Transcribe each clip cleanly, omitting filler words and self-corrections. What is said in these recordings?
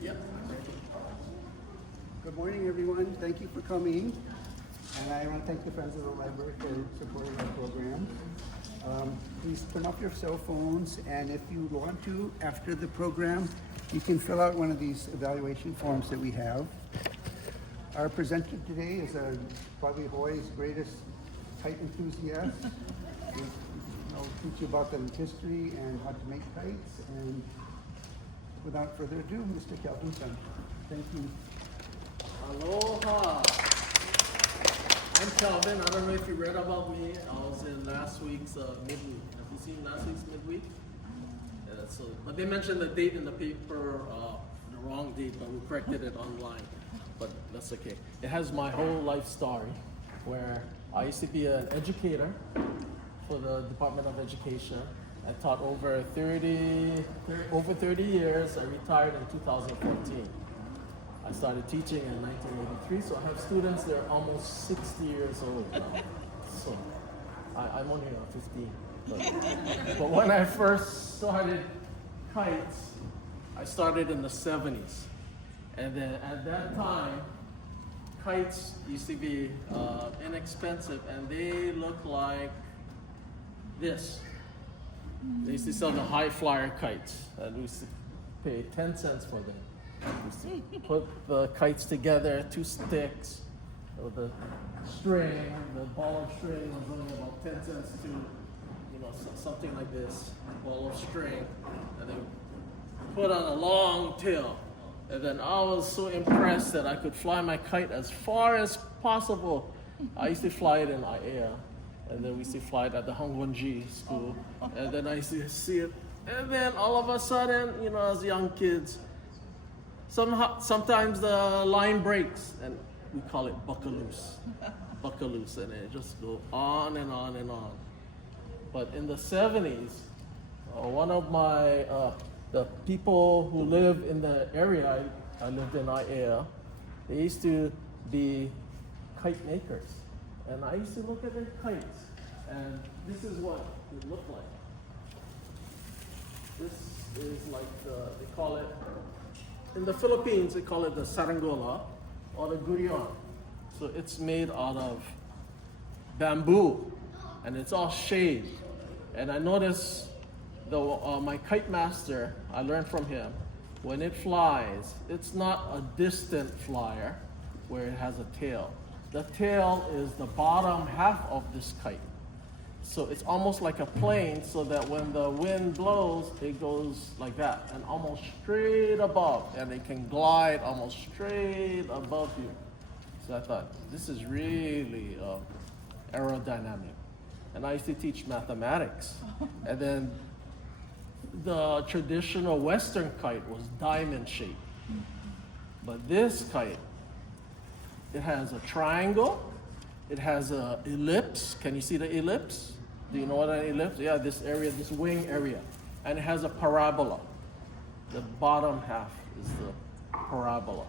Yep. Good morning, everyone. Thank you for coming. And I want to thank the Friends of the Library for supporting our program. Please turn off your cell phones, and if you want to, after the program, you can fill out one of these evaluation forms that we have. Our presenter today is probably Hawaii's greatest kite enthusiast. We'll teach you about the history and how to make kites. And without further ado, Mr. Kelvinson. Thank you. Aloha. I'm Kelvin. I don't know if you read about me. I was in last week's midweek. Have you seen last week's midweek? Yeah, but they mentioned the date in the paper, the wrong date, but we corrected it online. But that's okay. It has my whole life story, where I used to be an educator for the Department of Education. I taught over 30 years. I retired in 2014. I started teaching in 1983, so I have students that are almost 60 years old now. So I'm only 15. But when I first started kites, I started in the 70s. And then at that time, kites used to be inexpensive, and they look like this. They used to sell the high flyer kites, and we used to pay 10 cents for them. We used to put the kites together, 2 sticks, with the string, the ball of string was only about 10 cents to, something like this, ball of string, and then put on a long tail. And then I was so impressed that I could fly my kite as far as possible. I used to fly it in IAEA, and then we used to fly it at the Hongwonji school, and then I used to see it. And then all of a sudden, as young kids, sometimes the line breaks, and we call it buckaloose, and it just go on and on and on. But in the 70s, one of my the people who live in the area, I lived in IAEA, they used to be kite makers. And I used to look at their kites, and this is what it looked like. This is like they call it, in the Philippines, they call it the saranggola or the gurion. So it's made out of bamboo, and it's all shaved. And I noticed my kite master, I learned from him, when it flies, it's not a distant flyer where it has a tail. The tail is the bottom half of this kite. So it's almost like a plane, so that when the wind blows, it goes like that and almost straight above, and it can glide almost straight above you. So I thought, this is really aerodynamic. And I used to teach mathematics. And then the traditional Western kite was diamond shaped. But this kite, it has a triangle, it has an ellipse. Can you see the ellipse? Do you know what an ellipse? Yeah, this area, this wing area. And it has a parabola. The bottom half is the parabola.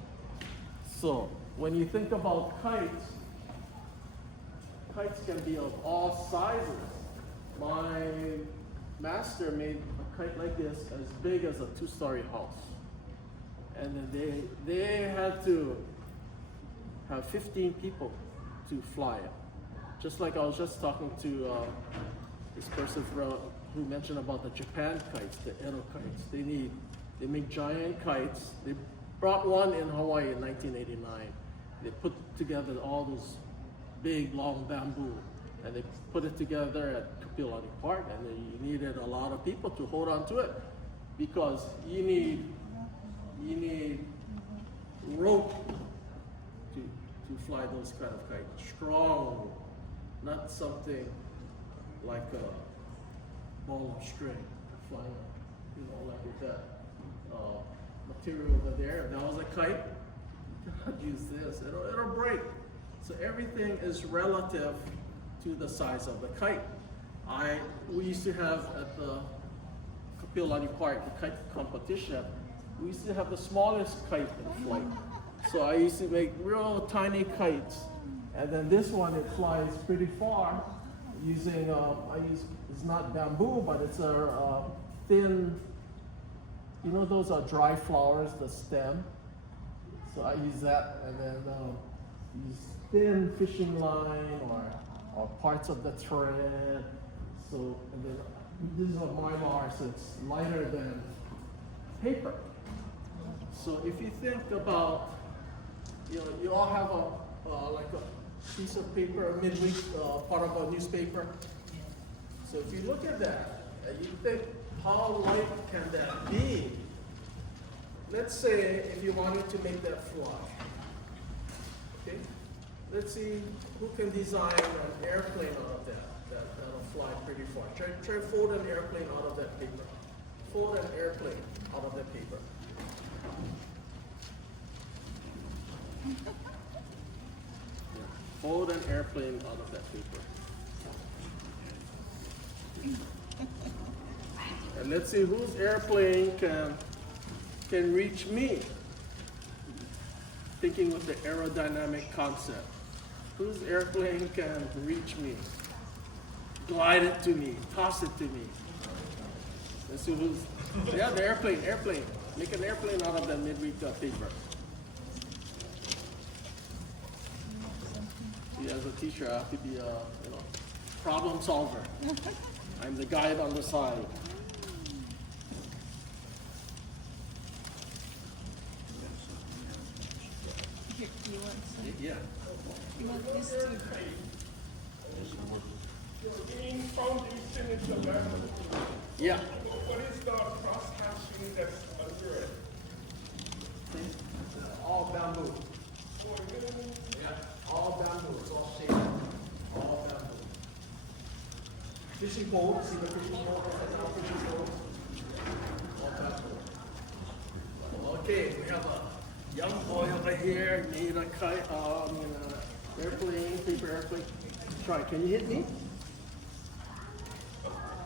So when you think about kites, kites can be of all sizes. My master made a kite like this, as big as a 2-story house. And then they had to have 15 people to fly it. Just like I was just talking to this person who mentioned about the Japan kites, the Edo kites. They make giant kites. They brought one in Hawaii in 1989. They put together all those big, long bamboo, and they put it together at Kapolei Park, and you needed a lot of people to hold on to it, because you need rope to fly those kind of kites. Strong, not something like a ball of string flying, like with that material over there. That was a kite. I'd use this. It'll break. So everything is relative to the size of the kite. We used to have at the Kapolei Park, the kite competition, we used to have the smallest kite in flight. So I used to make real tiny kites, and then this one, it flies pretty far, using it's not bamboo, but it's a thin. You know those are dry flowers, the stem. So I use that, and then use thin fishing line or parts of the thread. So and then this is a mylar, so it's lighter than paper. So if you think about, you all have like a piece of paper, a midweek part of a newspaper. So if you look at that, and you think, how light can that be? Let's say if you wanted to make that fly. Okay? Let's see who can design an airplane out of that'll fly pretty far. Try to fold an airplane out of that paper. Fold an airplane out of that paper. Fold an airplane out of that paper. And let's see whose airplane can reach me. Thinking with the aerodynamic concept. Whose airplane can reach me? Glide it to me, toss it to me. Let's see who's, yeah, the airplane. Make an airplane out of that midweek paper. See, as a teacher, I have to be a problem solver. I'm the guide on the side. Here, you want some? Yeah. You want this too? Yeah. What is the cross-hatching that's under it? All bamboo. Yeah. All bamboo. It's all shaded. All bamboo. Fishing pole. See the fishing pole? Fishing pole. All bamboo. Okay, we have a young boy over here. Made a kite. Airplane, paper airplane. Try. Can you hit me?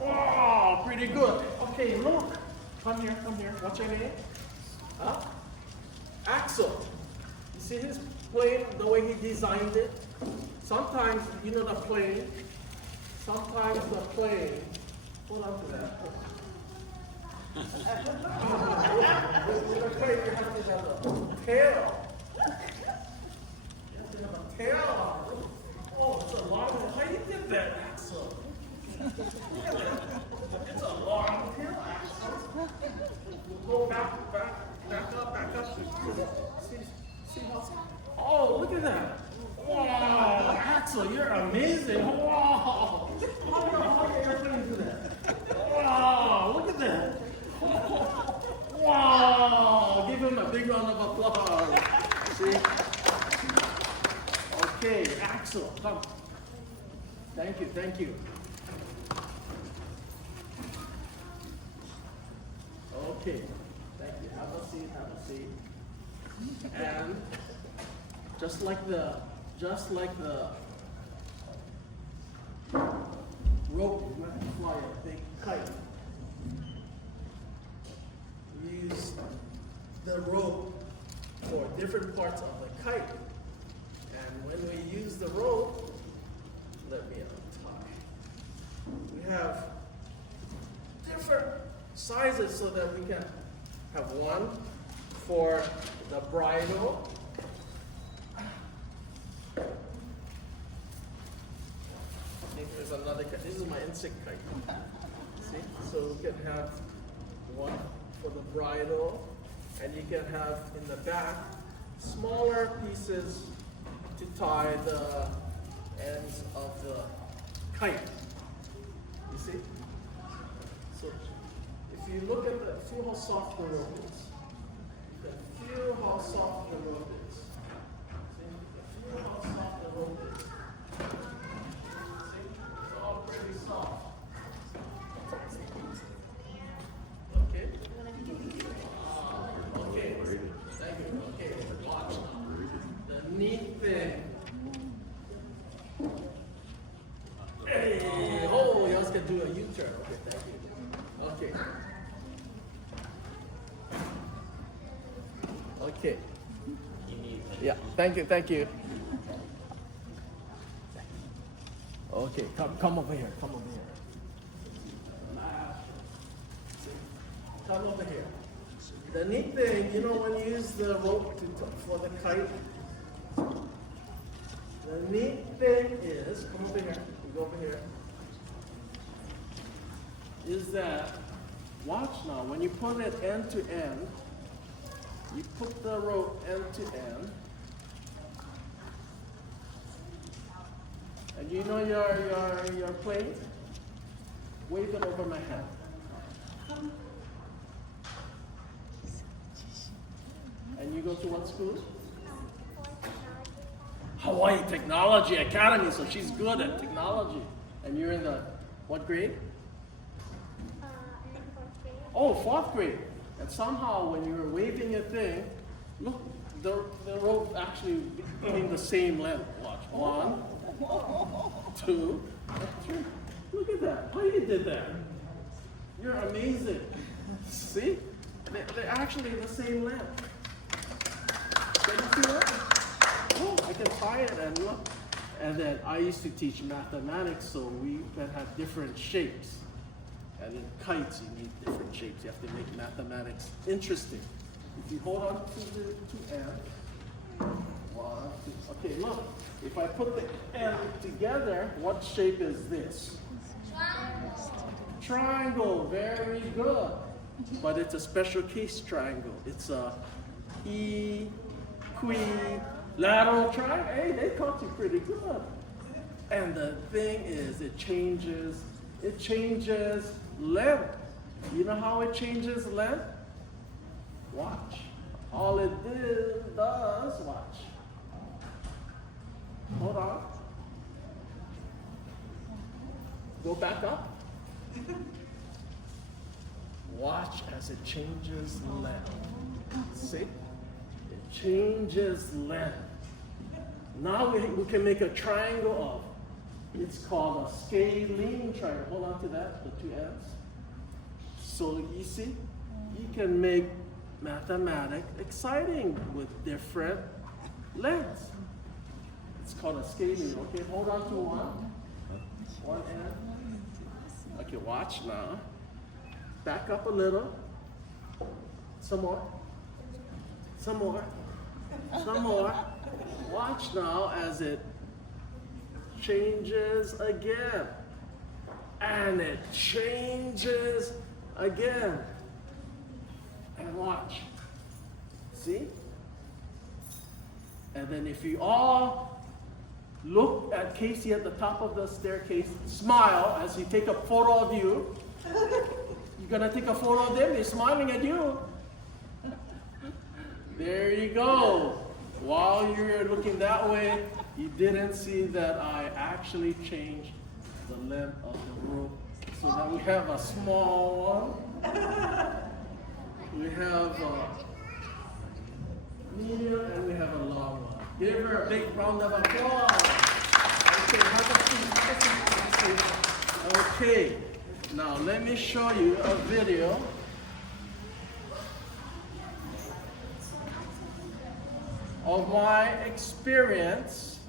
Oh, pretty good. Okay, look. Come here. What's your name? Huh? Axel. You see his plane, the way he designed it? Sometimes, the plane, hold on to that. With the plane, you have to have a tail. You have to have a tail. Oh, it's a long, how you did that, Axel? It's a long tail, Axel. Go back up. See how? Oh, look at that! Wow, Axel, you're amazing! Wow, how did airplane do that? Wow, look at that! Wow, give him a big round of applause. See? Okay, Axel, come. Thank you. Okay, thank you. Have a seat. And just like the rope you have to fly a big kite. We use the rope for different parts of the kite. And when we use the rope, let me untie. We have different sizes so that we can have one for the bridle. I think there's another kite. This is my insect kite. See? So we can have one for the bridle, and you can have in the back smaller pieces to tie the ends of the kite. You see? So if you look at feel how soft the rope is. Feel how soft the rope is. See? Feel how soft the rope is. See? It's all pretty soft. Okay? Okay. Thank you. Okay, watch now. The neat thing. Hey! Oh, you guys can do a U-turn. Okay, thank you. Okay. Okay. Yeah, thank you. Okay, come over here. Come over here. Come over here. The neat thing, you know, when you use the rope for the kite, the neat thing is, come over here. You go over here. Is that, watch now, when you put it end to end, you put the rope end to end, and you know your plate? Wave it over my hand. And you go to what school? Hawaii Technology Academy, so she's good at technology. And you're in the, what grade? Oh, fourth grade. And somehow when you were waving your thing, look, the rope actually being the same length. Watch. 1, 2, 3. Look at that. How you did that? You're amazing. See? They're actually the same length. Can you see that? Oh, I can tie it and look. And then I used to teach mathematics, so we can have different shapes. And in kites, you need different shapes. You have to make mathematics interesting. If you hold on to the two ends, 1, 2. Okay, look. If I put the end together, what shape is this? Triangle. Very good. But it's a special case triangle. It's a lateral triangle. Hey, they caught you pretty good. And the thing is, it changes length. You know how it changes length? Watch. All it does, watch. Hold on. Go back up. Watch as it changes length. See? It changes length. Now we can make a triangle of, it's called a scalene triangle. Hold on to that, the two ends. So you see, you can make mathematics exciting with different lengths. It's called a scalene. Okay, hold on to one end. Okay, watch now. Back up a little. Some more. Some more. Some more. Watch now as it changes again. And it changes again. And watch. See? And then if you all look at Casey at the top of the staircase, smile as you take a photo of you. You're gonna take a photo of them, they're smiling at you. There you go. While you're looking that way, you didn't see that I actually changed the length of the rope so that we have a small one. We have a medium and we have a long one. Give her a big round of applause. Okay, have a seat. Okay, now let me show you a video. Of my experience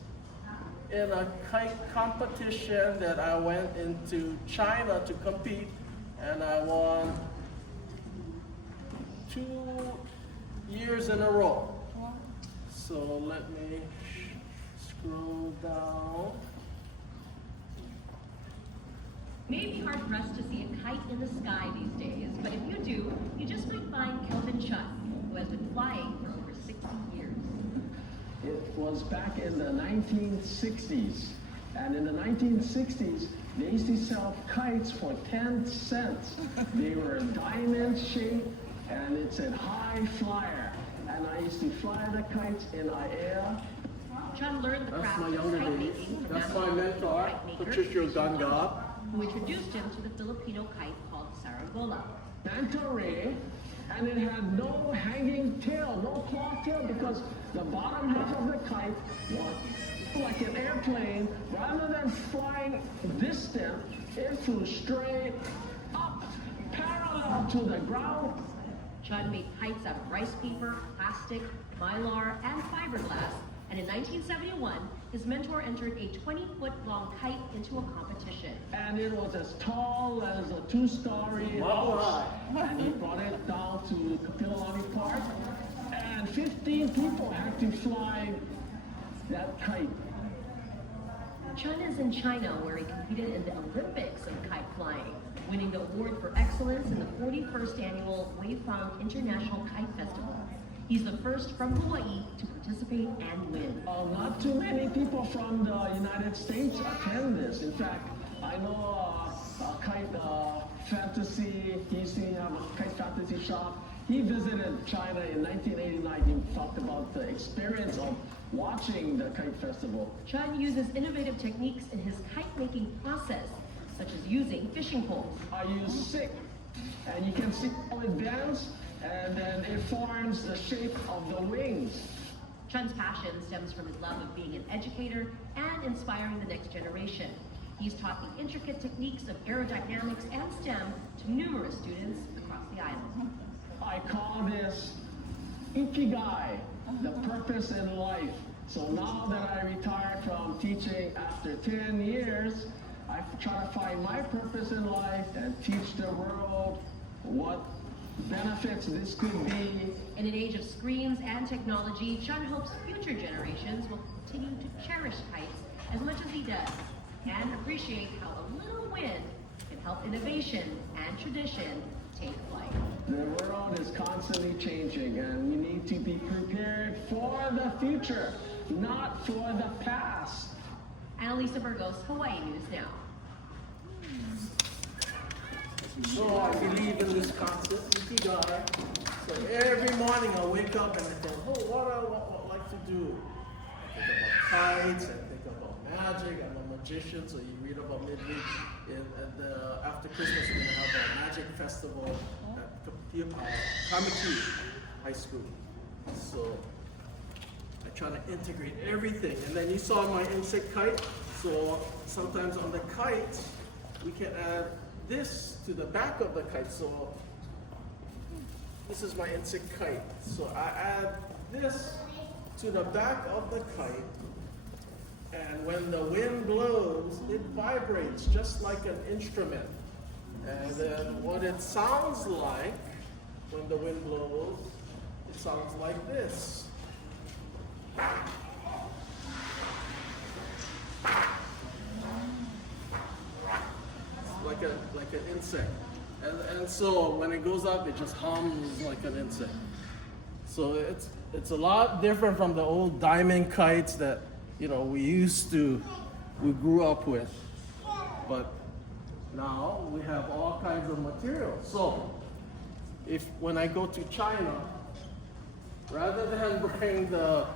in a kite competition that I went into China to compete, and I won 2 years in a row. So let me scroll down. It may be hard pressed to see a kite in the sky these days, but if you do, you just might find Kelvin Chun, who has been flying for over 60 years. It was back in the 1960s. And in the 1960s, they used to sell kites for 10 cents. They were diamond shaped and it said high flyer. And I used to fly the kites in the air. Chun learned the That's craft my of younger kite days. making from That's my national mentor, kite maker, Patricio Ganga. who introduced him to the Filipino kite called Saragola. Manta-ray, and it had no hanging tail, no cloth tail, because the bottom half of the kite was like an airplane. Rather than flying distant, it flew straight up, parallel to the ground. Chun made kites out of rice paper, plastic, mylar, and fiberglass, and in 1971, his mentor entered a 20-foot-long kite into a competition. And it was as tall as a two-story house. And he brought it down to Kapolei Park. And 15 people had to fly that kite. Chun is in China, where he competed in the Olympics of kite flying, winning the award for excellence in the 41st annual Wayfound International Kite Festival. He's the first from Hawaii to participate and win. Not too many people from the United States attend this. In fact, I know Kite Fantasy, he used to have a Kite Fantasy shop. He visited China in 1989. He talked about the experience of watching the Kite Festival. Chun uses innovative techniques in his kite-making process, such as using fishing poles. I use stick, and you can see how it bends, and then it forms the shape of the wings. Chun's passion stems from his love of being an educator and inspiring the next generation. He's taught the intricate techniques of aerodynamics and STEM to numerous students across the island. I call this ikigai, the purpose in life. So now that I retired from teaching after 10 years, I try to find my purpose in life and teach the world what benefits this could be. In an age of screens and technology, Chun hopes future generations will continue to cherish kites as much as he does and appreciate how a little wind can help innovation and tradition take flight. The world is constantly changing, and we need to be prepared for the future, not for the past. Annalisa Burgos, Hawaii News Now. So I believe in this concept, ikigai. So every morning I wake up and I think, oh, what I like to do. I think about kites, I think about magic. I'm a magician, so you read about midweek. After Christmas, we're going to have a magic festival at Kamiki High School. So I try to integrate everything. And then you saw my insect kite. So sometimes on the kite, we can add this to the back of the kite. So this is my insect kite. So I add this to the back of the kite. And when the wind blows, it vibrates just like an instrument. And then what it sounds like when the wind blows, it sounds like this. Like an insect. And so when it goes up, it just hums like an insect. So it's a lot different from the old diamond kites that we grew up with. But now we have all kinds of materials. So when I go to China, rather than bring the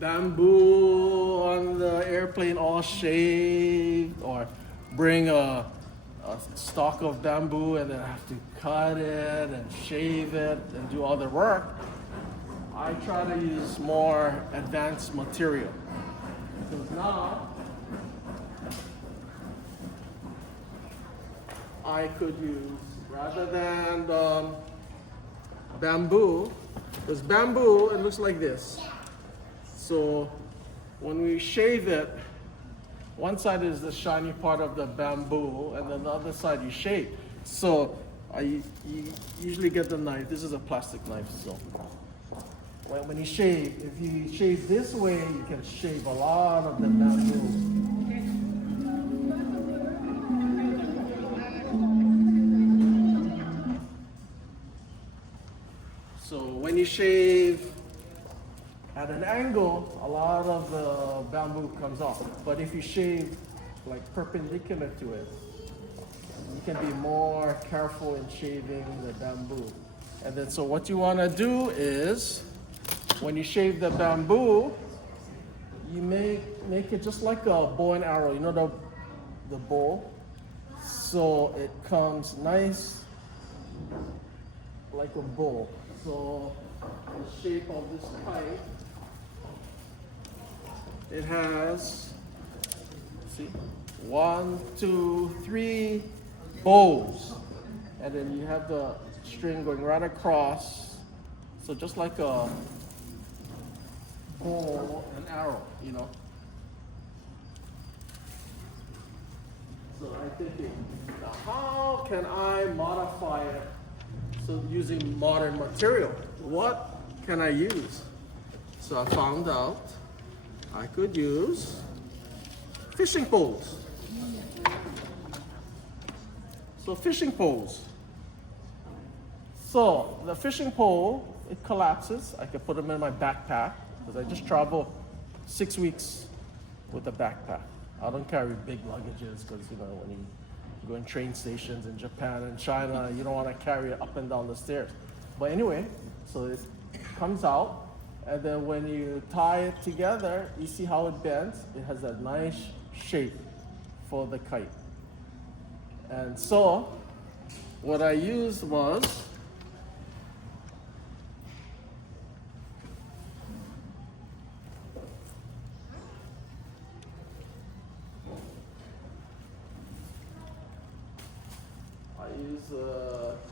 bamboo on the airplane all shaved, or bring a stalk of bamboo and then have to cut it and shave it and do all the work, I try to use more advanced material. Because now I could use, rather than bamboo, because bamboo, it looks like this. So when we shave it, one side is the shiny part of the bamboo, and then the other side you shave. So you usually get the knife. This is a plastic knife, so when you shave, if you shave this way, you can shave a lot of the bamboo. So when you shave at an angle, a lot of the bamboo comes off. But if you shave like perpendicular to it, you can be more careful in shaving the bamboo. And then so what you want to do is, when you shave the bamboo, you make it just like a bow and arrow. You know the bow? So it comes nice like a bow. So the shape of this kite, it has, see, 1, 2, 3 bows. And then you have the string going right across. So just like a bow and arrow, So I'm thinking, now how can I modify it so using modern material? What can I use? So I found out I could use fishing poles. So fishing poles. So the fishing pole, it collapses. I can put them in my backpack because I just travel 6 weeks with a backpack. I don't carry big luggages because when you go in train stations in Japan and China, you don't want to carry it up and down the stairs. But anyway, so it comes out, and then when you tie it together, you see how it bends. It has a nice shape for the kite. And so what I used was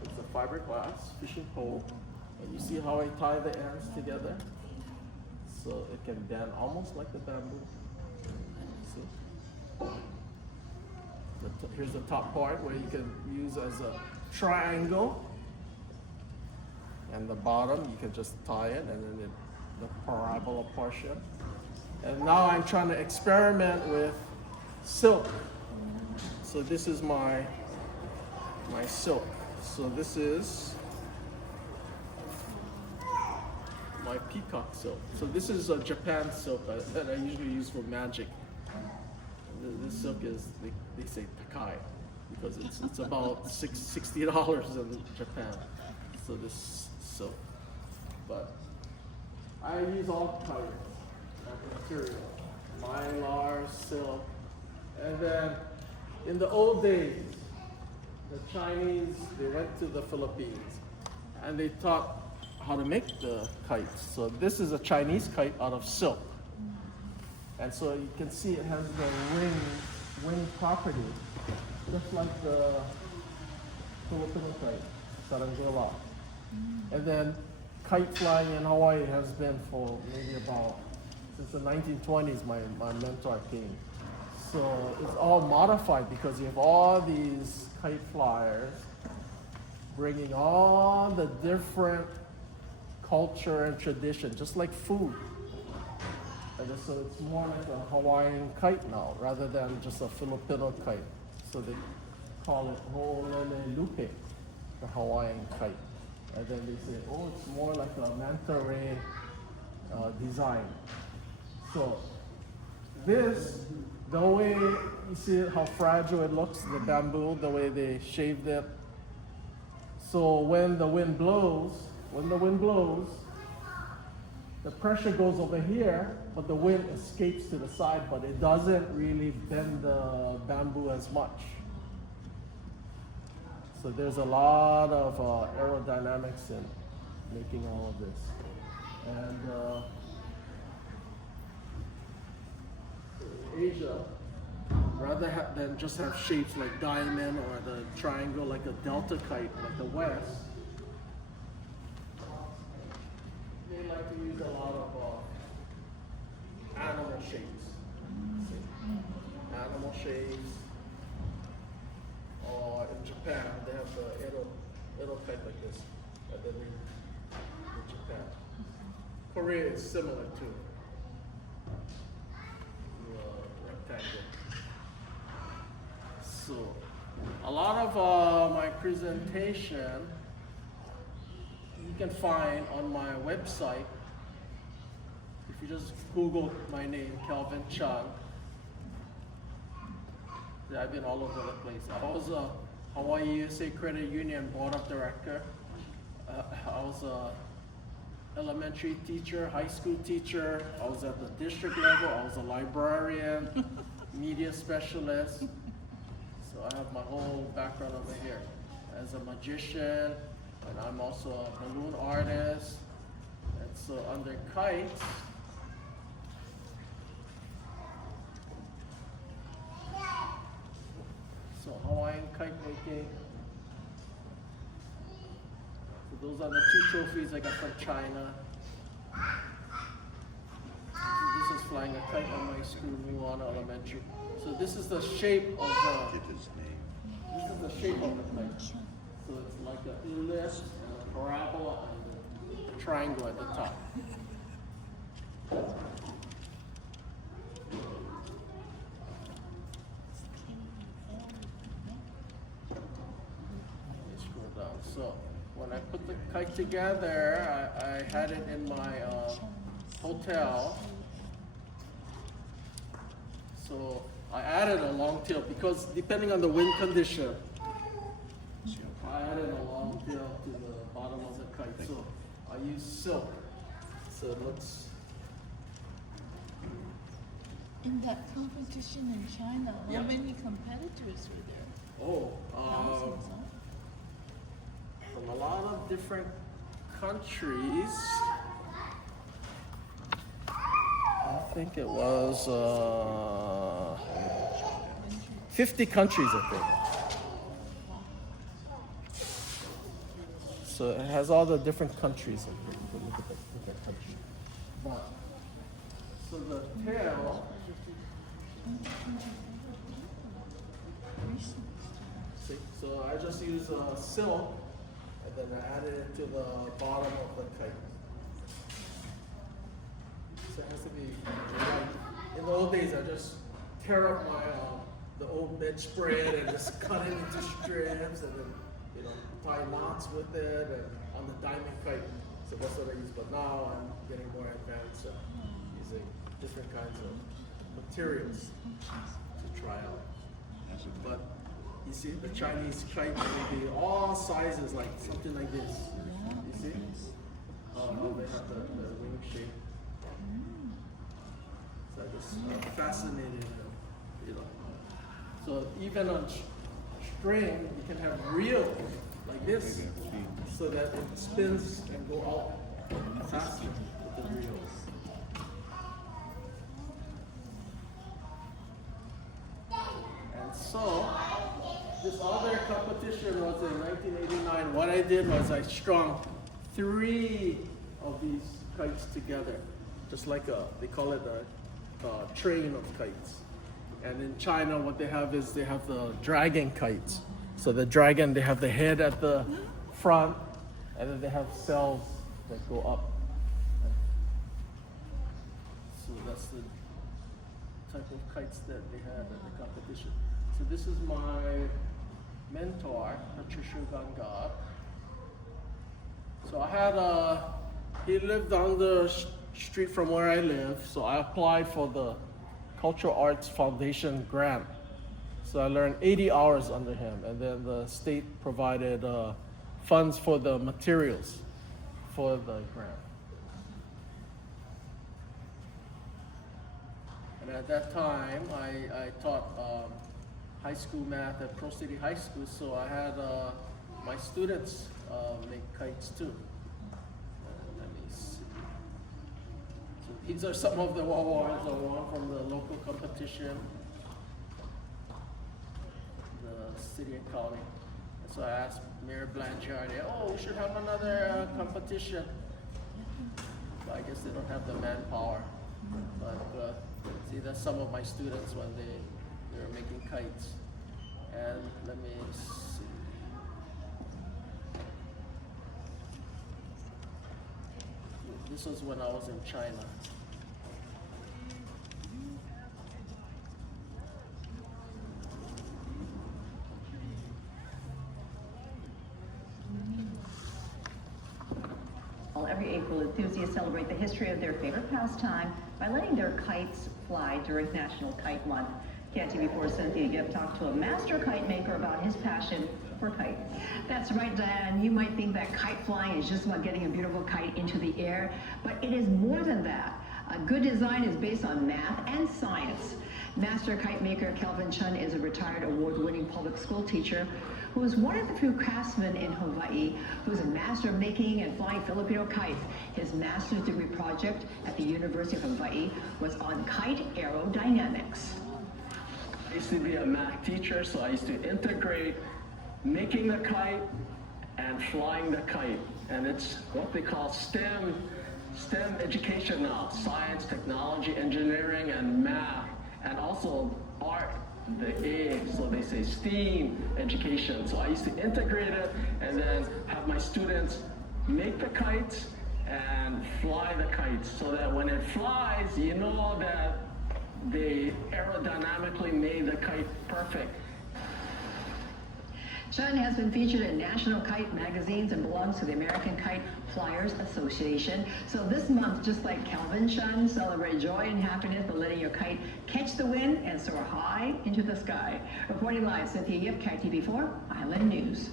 it's a fiberglass fishing pole, and you see how I tie the ends together, so it can bend almost like the bamboo. See? Here's the top part where you can use as a triangle, and the bottom you can just tie it, and then the parabola portion. And now I'm trying to experiment with silk. So this is my silk. So this is my peacock silk. So this is a Japan silk that I usually use for magic. This silk is, they say takai, because it's about $60 in Japan. So this silk. But I use all kinds of material. Mylar, silk. And then in the old days, the Chinese, they went to the Philippines and they taught how to make the kites. So this is a Chinese kite out of silk. And so you can see it has the wing property, just like the Filipino kite, saranggola. And then kite flying in Hawaii has been for maybe about, since the 1920s, my mentor came. So it's all modified because you have all these kite flyers bringing all the different culture and tradition, just like food. And so it's more like a Hawaiian kite now, rather than just a Filipino kite. So they call it Ho'olele Lupe, the Hawaiian kite. And then they say, oh, it's more like a manta ray design. So this, the way you see how fragile it looks, the bamboo, the way they shaved it. So when the wind blows, the pressure goes over here, but the wind escapes to the side, but it doesn't really bend the bamboo as much. So there's a lot of aerodynamics in making all of this. And Asia, rather than just have shapes like diamond or the triangle like a delta kite like the West, they like to use a lot of animal shapes. Animal shapes. Or in Japan, they have the Edo kite like this. And then in Japan. Korea is similar too. Rectangle. So, a lot of my presentation you can find on my website. If you just Google my name, Kelvin Chung. I've been all over the place. I was a Hawaii USA Credit Union Board of Director. I was a elementary teacher, high school teacher. I was at the district level. I was a librarian, media specialist. So I have my whole background over here. As a magician, and I'm also a balloon artist. And so under kites, so Hawaiian kite making. So those are the two trophies I got from China. This is flying a kite on my school, Nuana Elementary. So this is the shape of the kite. So it's like an ellipse and a parabola and a triangle at the top. Scroll down. So when I put the kite together, I had it in my hotel. So I added a long tail because depending on the wind condition, I added a long tail to the bottom of the kite. So I use silk. So it looks. In that competition in China, Yeah. how many competitors were there? Thousands, huh? From a lot of different countries. I think it was 50 countries, I think. So it has all the different countries. I think. Look at the different countries. But, so the tail. See, so I just use silk, and then I added it to the bottom of the kite. So it has to be right. In the old days, I just tear up my the old bedspread and just cut it into strips, and then tie knots with it, and on the diamond kite. So that's what I use. But now I'm getting more advanced, using different kinds of materials to try out. But you see, the Chinese kite will be all sizes, like something like this. You see? How they have the wing shape. So I just fascinated, So even on string, you can have reel like this, so that it spins and go out faster with the reels. And so, this other competition was in 1989. What I did was I strung 3 of these kites together, just like they call it a train of kites. And in China, what they have is they have the dragon kites. So the dragon, they have the head at the front, and then they have cells that go up. So that's the type of kites that they had at the competition. So this is my mentor, Patricia Ganga. So I had he lived down the street from where I live, so I applied for the Cultural Arts Foundation grant. So I learned 80 hours under him, and then the state provided funds for the materials for the grant. And at that time, I taught high school math at Pro City High School, so I had my students make kites too. Let me see. So these are some of the awards I won from the local competition, the city and county. And so I asked Mayor Blanchard, oh, we should have another competition. But I guess they don't have the manpower. But see, that's some of my students when they were making kites. And let me see. This was when I was in China. Well, every April, enthusiasts celebrate the history of their favorite pastime by letting their kites fly during National Kite Month. KTV4 Cynthia Gibb talked to a master kite maker about his passion for kites. That's right, Diane. You might think that kite flying is just about getting a beautiful kite into the air, but it is more than that. A good design is based on math and science. Master kite maker Kelvin Chun is a retired award-winning public school teacher who is one of the few craftsmen in Hawaii who's a master of making and flying Filipino kites. His master's degree project at the University of Hawaii was on kite aerodynamics. I used to be a math teacher, so I used to integrate making the kite and flying the kite. And it's what they call STEM, STEM education now, science, technology, engineering, and math, and also art, the A, so they say STEAM education. So I used to integrate it and then have my students make the kites and fly the kites so that when it flies, you know that they aerodynamically made the kite perfect. China has been featured in national kite magazines and belongs to the American Kite Flyers Association. So this month, just like Calvin Chun, celebrate joy and happiness by letting your kite catch the wind and soar high into the sky. Reporting live, Cynthia Yip, Kite TV4, Island News.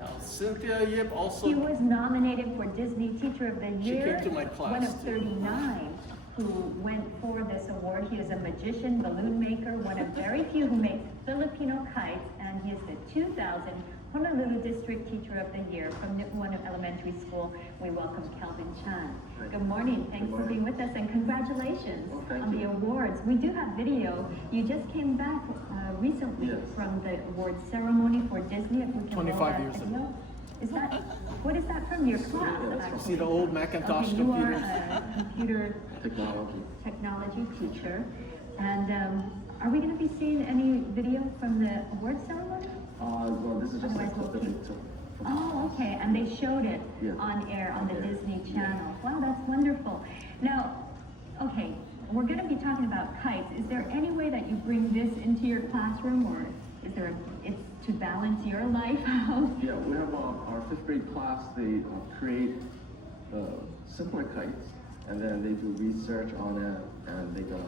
Now, Cynthia Yip also. He was nominated for Disney Teacher of the She Year. came to my class, One of too. 39 who went for this award. He is a magician, balloon maker, one of very few who makes Filipino kites, and he is the 2000 Honolulu District Teacher of the Year from Nipmuano Elementary School. We welcome Calvin Chan. Good morning. Thanks for being with us, and congratulations on the awards. We do have video. You just came back recently from the awards ceremony for Disney. If we can 25 roll that years video. ago. Is that, what is that from your class? You see the old Macintosh Okay, you are computer? a computer technology teacher. And are we going to be seeing any video from the award ceremony? Well, this is just Otherwise, a we'll clip of keep- it, so. Oh, okay. And they showed it Yeah. on air on the On air. Disney Channel. Wow, that's wonderful. Now, okay, we're going to be talking about kites. Is there any way that you bring this into your classroom, or is there? It's to balance your life out? Yeah, we have our fifth grade class. They create simpler kites, and then they do research on it, and they gonna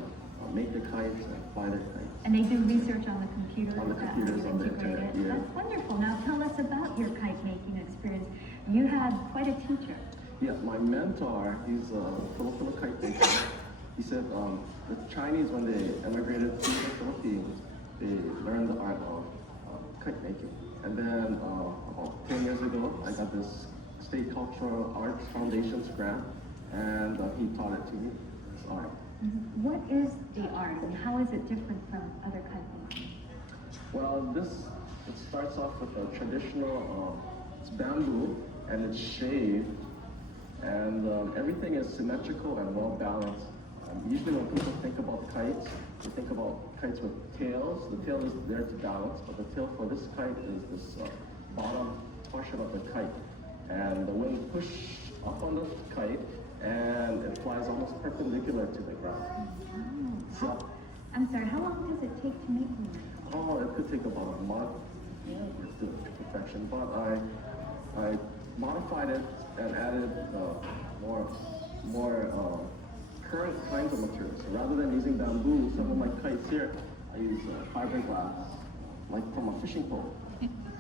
make the kites and fly the kites. And they do research on the computers. On the that computers, you on the integrate internet, it. yeah. That's wonderful. Now tell us about your kite making experience. You had quite a teacher. Yeah, my mentor, he's a Filipino kite maker. He said the Chinese, when they emigrated to the Philippines, they learned the art of kite making. And then about 10 years ago, I got this State Cultural Arts Foundation's grant, and he taught it to me, this art. What is the art, and how is it different from other kite making? Well, it starts off with a traditional, it's bamboo, and it's shaved, and everything is symmetrical and well balanced. Usually when people think about kites, they think about kites with tails. The tail is there to balance, but the tail for this kite is this bottom portion of the kite. And the wind pushes up on the kite, and it flies almost perpendicular to the ground. So, I'm sorry, how long does it take to make one? oh, it could take about a month to perfection, but I modified it and added more current kinds of materials. So rather than using bamboo, some of my kites here, I use fiberglass, like from a fishing pole.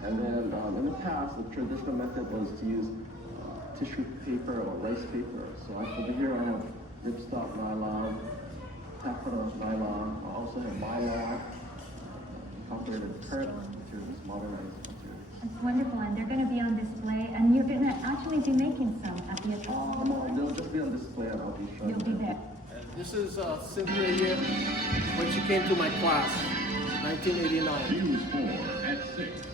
And then in the past, the traditional method was to use tissue paper or rice paper. So over here I have ripstop nylon, taffeta nylon. I also have mylar, incorporated current materials, modernized materials. That's wonderful, and they're going to be on display, and you're going to actually be making some at the Oh, no, they'll just be on display and I'll be showing You'll be them. there. This is Cynthia Yip when she came to my class, 1989. News 4 at 6.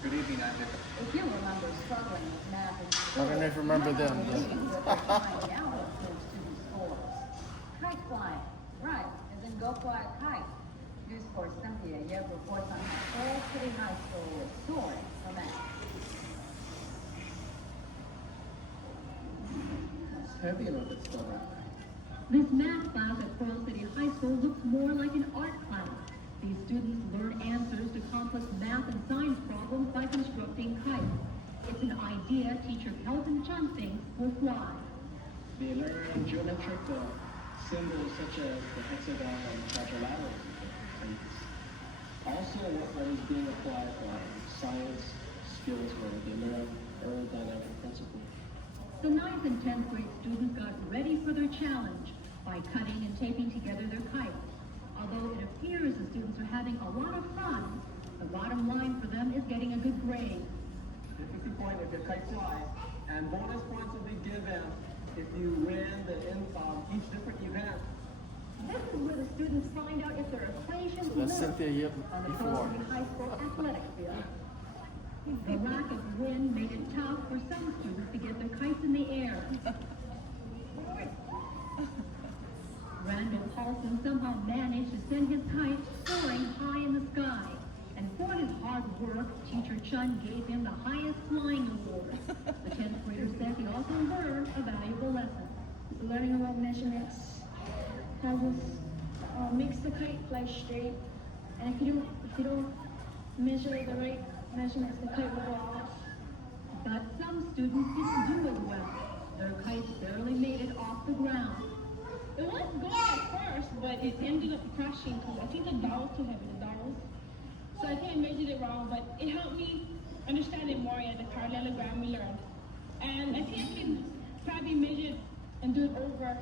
Good evening, I'm Nick. If you remember struggling with math in school, I don't know if you remember them. Kite flying, right, as in go fly a kite. News Corps Cynthia Yip reports on how Seoul City High School is soaring for math. It's heavy enough, it's not that. This math class at Pearl City High School looks more like an art class. These students learn answers to complex math and science problems by constructing kites. It's an idea teacher Kelvin Chun thinks will fly. They learn geometric symbols such as the hexagon and quadrilateral. Also, what is being applied science skills where they learn aerodynamic principles. The 9th and 10th grade students got ready for their challenge by cutting and taping together their kites. Although it appears the students are having a lot of fun, the bottom line for them is getting a good grade. 50 points if your kite flies, and bonus points will be given if you win each different event. This is where the students find out if their equations That's live Cynthia Yip on the before. Pearl City High School athletic field. The lack of wind made it tough for some students to get their kites in the air. Randall Paulson somehow managed to send his kite soaring high in the sky. And for his hard work, Teacher Chun gave him the highest flying award. The 10th grader said he also learned a valuable lesson. Learning about measurements helps us makes the kite fly straight. And if you don't measure the right measurements, the kite will go off. But some students didn't do as well. Their kites barely made it off the ground. It was going at first, but it ended up crashing because I think the dowels too heavy, the dowels. So I think I measured it wrong, but it helped me understand it more at the parallelogram we learned. And I think I can probably measure it and do it over.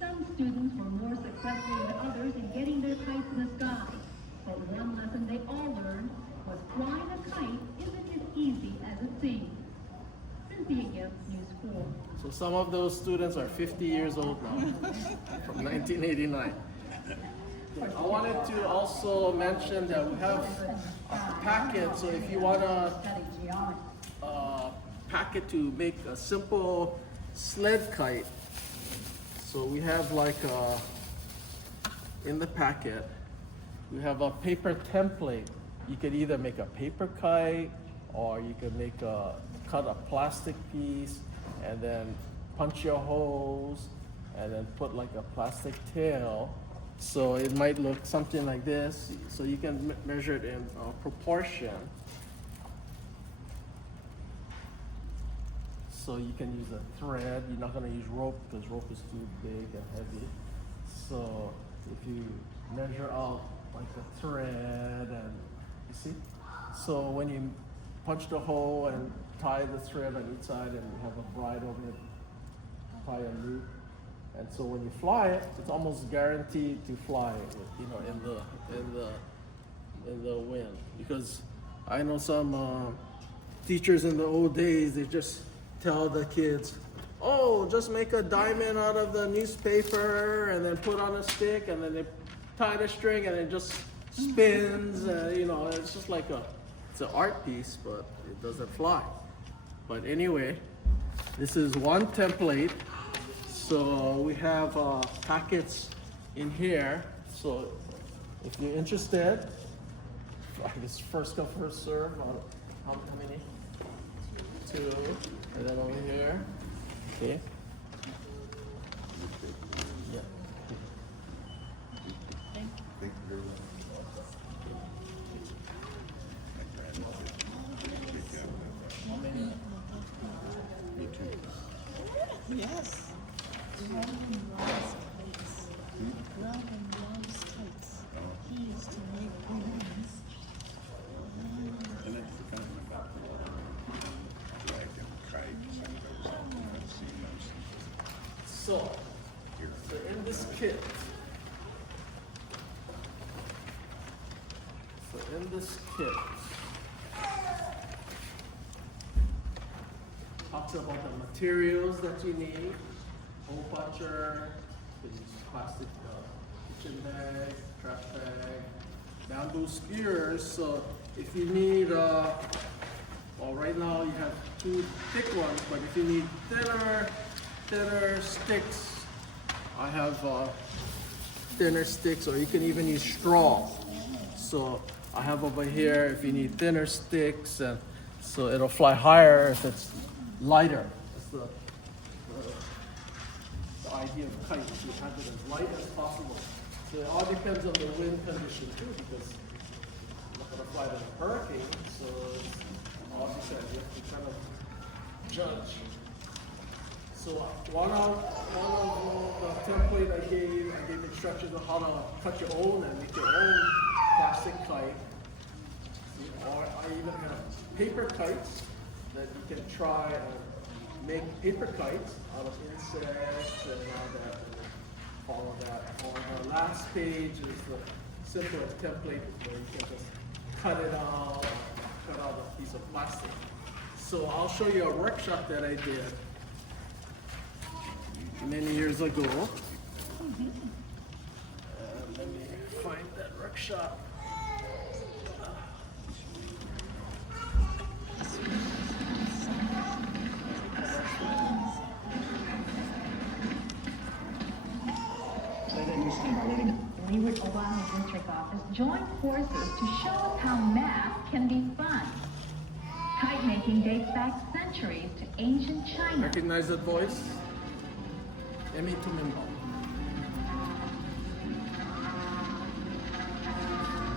Some students were more successful than others in getting their kites in the sky. But one lesson they all learned was flying a kite isn't as easy as it seems. Cynthia Gibbs, News 4. So some of those students are 50 years old now, from 1989. I wanted to also mention that we have a packet, so if you want a packet to make a simple sled kite, so we have like in the packet, we have a paper template. You could either make a paper kite, or you could cut a plastic piece and then punch your holes and then put like a plastic tail. So it might look something like this. So you can measure it in proportion. So you can use a thread. You're not going to use rope because rope is too big and heavy. So if you measure out like a thread, and you see? So when you punch the hole and tie the thread on each side, and you have a bride over it, tie a loop. And so when you fly it, it's almost guaranteed to fly, you know, in the wind. Because I know some teachers in the old days, they just tell the kids, oh, just make a diamond out of the newspaper and then put on a stick, and then they tie the string and it just spins. You know, it's just like it's an art piece, but it doesn't fly. But anyway, this is one template. So we have packets in here. So if you're interested, I guess first come, first serve. How many? Two. And then over here. Okay. Yeah. Thank you very much. Yes. Robin loves kites. He used to make balloons. And that's kind of about dragon kites and those all I've seen those. So in this kit, talks about the materials that you need: hole puncher, you can use plastic kitchen bag, trash bag, bamboo spears. So if you need, well, right now you have two thick ones, but if you need thinner sticks, I have thinner sticks, or you can even use straw. So I have over here if you need thinner sticks, and so it'll fly higher if it's lighter. That's the idea of kites. You have it as light as possible. So it all depends on the wind condition too, because I'm not going to fly in a hurricane, so it's all depends. You have to kind of judge. So one of the template I gave instructions on how to cut your own and make your own plastic kite. Or I even have paper kites that you can try and make paper kites out of insects and all that, and follow that. On the last page is the simpler template where you can just cut out a piece of plastic. So I'll show you a workshop that I did many years ago. Let me find that workshop. joined forces to show us how math can be fun. Kite making dates back centuries to ancient China. Recognize that voice? Emi Tumimbo.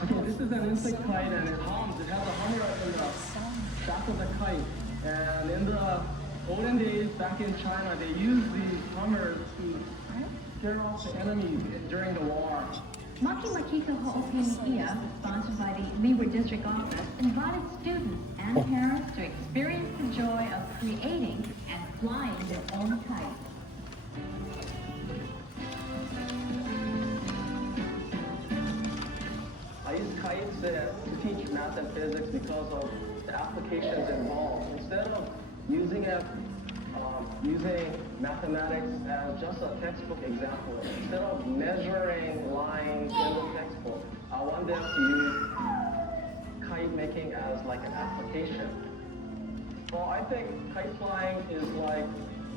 Okay, this is an insect kite and it hums. It has a hummer in the back of the kite. And in the olden days, back in China, they used these hummers to scare off the enemies during the war. Maki Makika Ho'opili'ia, sponsored by the Leeward District Office, invited students and parents to experience the joy of creating and flying their own kite. I use kites to teach math and physics because of the applications involved. Instead of using mathematics as just a textbook example, instead of measuring lines in the textbook, I want them to use kite making as like an application. Well, I think kite flying is like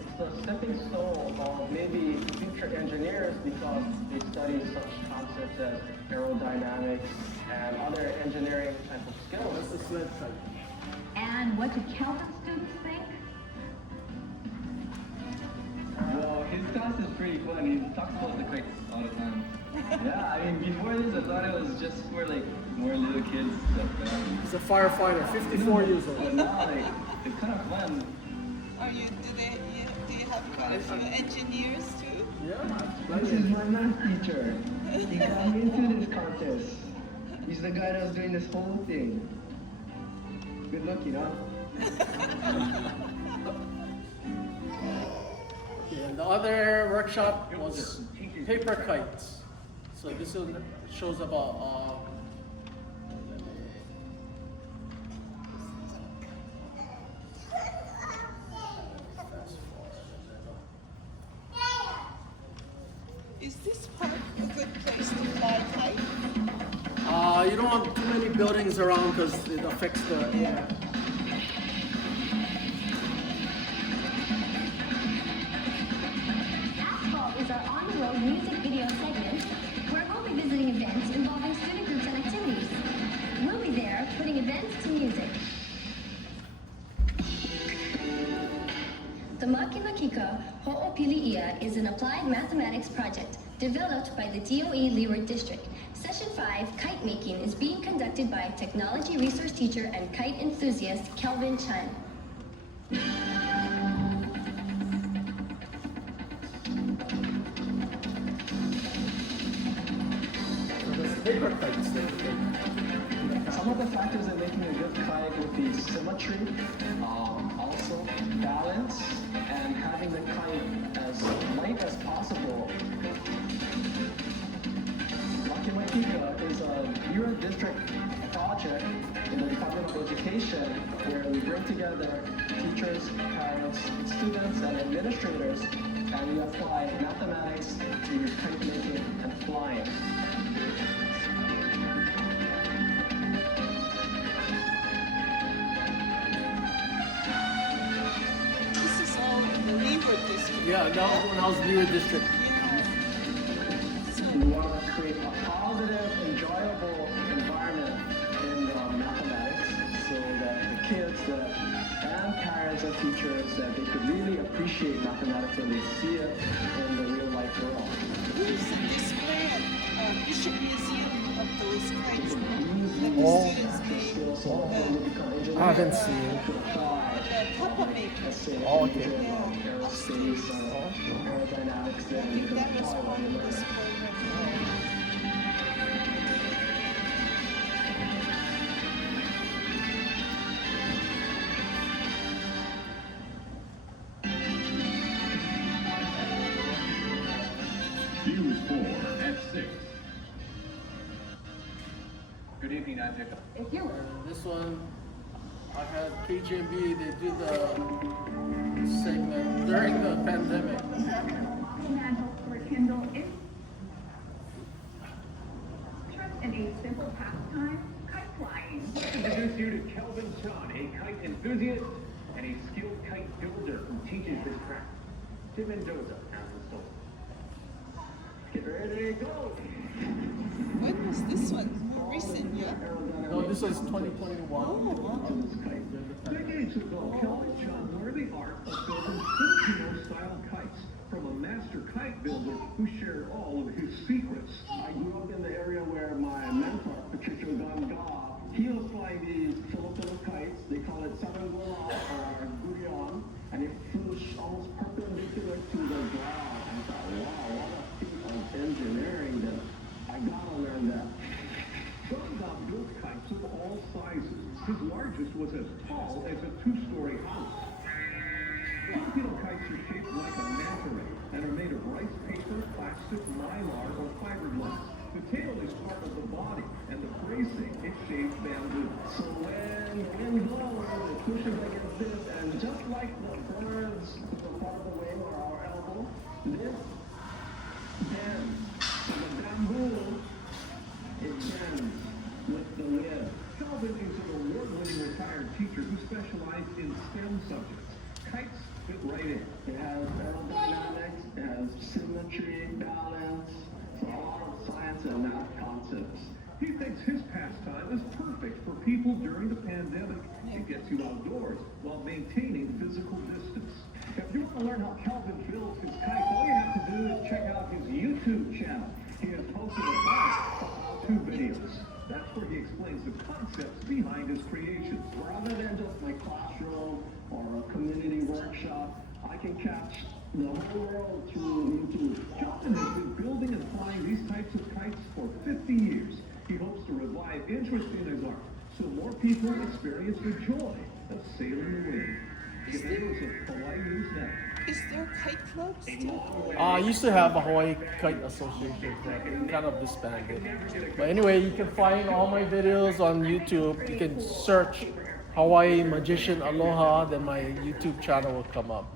it's a stepping stone of maybe future engineers because they study such concepts as aerodynamics and other engineering type of skills. That's the sled kite. And what do Kelvin students think? Well, his class is pretty fun. He talks about the kites all the time. Yeah, I mean, before this, I thought it was just for like more little kids. He's a firefighter, 54 years But old. now, like, it's kind of fun. Do you have quite a few engineers too? Yeah, This is my math teacher. He got me into this contest. He's the guy that was doing this whole thing. Good luck, you know? And the other workshop was paper kites. So this is, shows about Is this park a good place to fly kite? you don't want too many buildings around because it affects the air. Asphalt is our on-the-road music video segment where we'll be visiting events involving student groups and activities. We'll be there putting events to music. The Makimakika Ho'opili'ia is an applied mathematics project developed by the DOE Leeward District. Session 5, kite making, is being conducted by technology resource teacher and kite enthusiast Kelvin Chan. Paper kites. Some of the factors in making a good kite would be symmetry, also balance, and having the kite as light as possible. Makimakika is a Leeward District project in the Department of Education where we bring together teachers, parents, students, and administrators, and we apply mathematics to kite making and flying. This is all in the Leeward district. Yeah, that was when I was Leeward District. We want to create a positive, enjoyable environment in mathematics so that the kids and parents and teachers that they could really appreciate mathematics when they see it in the real life world. Where's the display at Bishop Museum of those kites? Oh, Students so when you become engineers, I haven't seen it. you could apply, the Papa Maker. let's say, Oh, okay. aerospace, aerodynamics, I then you think can that was apply part what you of learn. this program. News 4 at 6. Good evening, I'm Jacob. If you And this one, I had KGB, they did the segment during the pandemic. man hopes to rekindle interest in a simple pastime, kite flying. Introduce you to Kelvin Chan, a kite enthusiast and a skilled kite builder who teaches this craft. Tim Mendoza has the story. Get ready to go. When was this one? recent, yeah? No, this is 2021. Decades ago, Kelvin John learned the art of building Filipino-style kites from a master kite builder who shared all of his secrets. I grew up in the area where my mentor, Patricio Ganga, he was flying these Filipino kites. They call it Saranggola or Gurion, and it flew almost perpendicular to the ground. And I thought, wow, what a feat of engineering that I gotta learn that. Ganga built kites of all sizes. His largest was as tall as a two-story house. Filipino kites are shaped like a manta ray and are made of rice paper, plastic, mylar, or fiberglass. The tail is part of the body, and the bracing is shaped bamboo. So when wind blows, it pushes against this, and just like the birds, the part of the wing or our elbow, this bends. So the bamboo, it bends with the wind. Kelvin is an award-winning retired teacher who specialized in STEM subjects. Kites fit right in. It has aerodynamics, it has symmetry, balance, so a lot of science and math concepts. He thinks his pastime is perfect for people during the pandemic. It gets you outdoors while maintaining physical distance. If you want to learn how Kelvin builds his kites, all you have to do is check out his YouTube channel. He has posted a bunch of how-to videos. That's where he explains the concepts behind his creations. Rather than just my classroom or a community workshop, I can catch the whole world through YouTube. Kelvin has been building and flying these types of kites for 50 years. He hopes to revive interest in his art so more people experience the joy of sailing the wind. Videos of Kapolei News Net. Is there a kite club still? I used to have a Hawaii Kite Association, but kind of disbanded. But anyway, you can find all my videos on YouTube. You can search Hawaii Magician Aloha, then my YouTube channel will come up.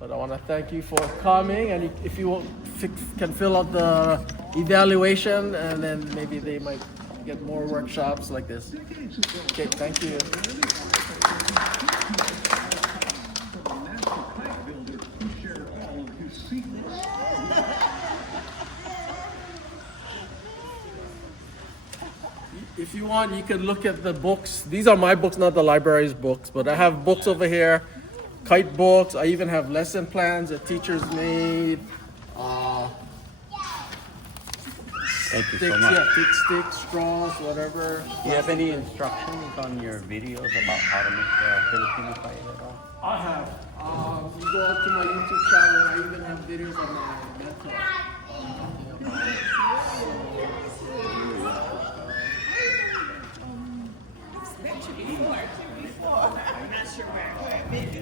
But I want to thank you for coming, and if you can fill out the evaluation, and then maybe they might get more workshops like this. Okay, thank you. If you want, you can look at the books. These are my books, not the library's books, but I have books over here, kite books. I even have lesson plans that teachers made. Thank you Sticks, so much. yeah, big sticks, straws, whatever. Do you have any instructions on your videos about how to make a Filipino kite at all? I have. You go up to my YouTube channel. I even have videos on my mentor. Mentioned before. I'm not sure where. Maybe.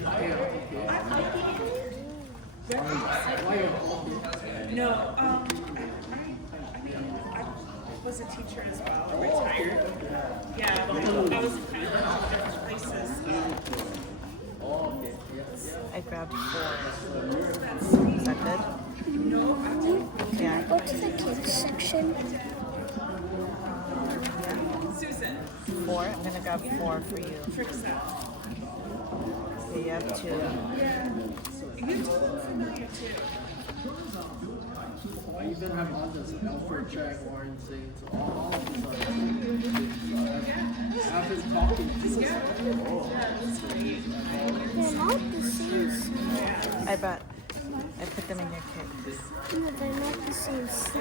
No, I was a teacher as well, retired. Yeah, but I was in different places. I grabbed 4. Is that good? No, I didn't. Yeah. Go to the kids section. Susan. 4. I'm gonna grab 4 for you. Okay, you have 2. You look familiar too. I even have others, Alfred Jaguar Saints, all of these are I've been talking to They're not the same size. I put them in your kit. No, they're not the same size.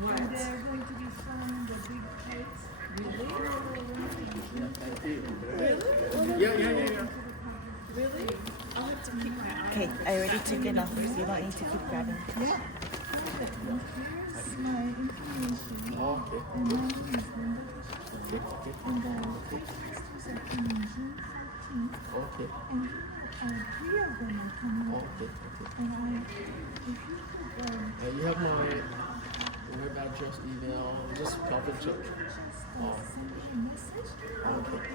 And they're going to be flying the big kites. Really? Yeah. Really? I'll have to keep my eye. Okay, I already took it off. You don't need to keep grabbing. Yeah. Here's my information. Okay. And my husband. And the test was at June 14th. Okay. And 3 of them are coming up. Okay. And if you could, You have my web address, email, just pop and check. send me a message.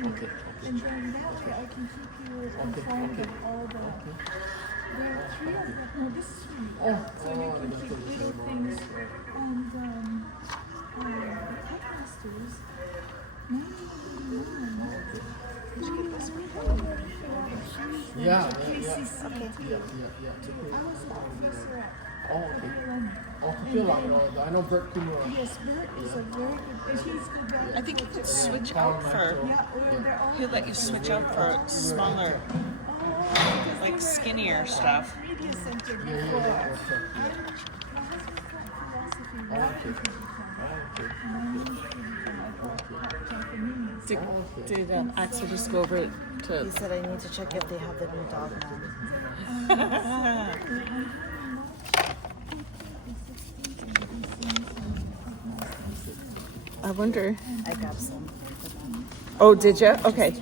Okay. And then that way I can keep you informed of all the. There are 3 of them. No, this is 3. So you can keep little things. And the headmasters. Yeah. KCC. Yeah. I was a professor at Oh, okay. Oh, Kapolei. I know Bert Kumura. Yes, Bert is a very good. He's the guy. I think you could switch out for. He'll let you switch out for smaller, like skinnier stuff. Media center Yeah, before. yeah, yeah. My husband taught philosophy. Did Axel just go over to? He said I need to check if they have the new dog now. I wonder. I grabbed some. Oh, did you? Okay.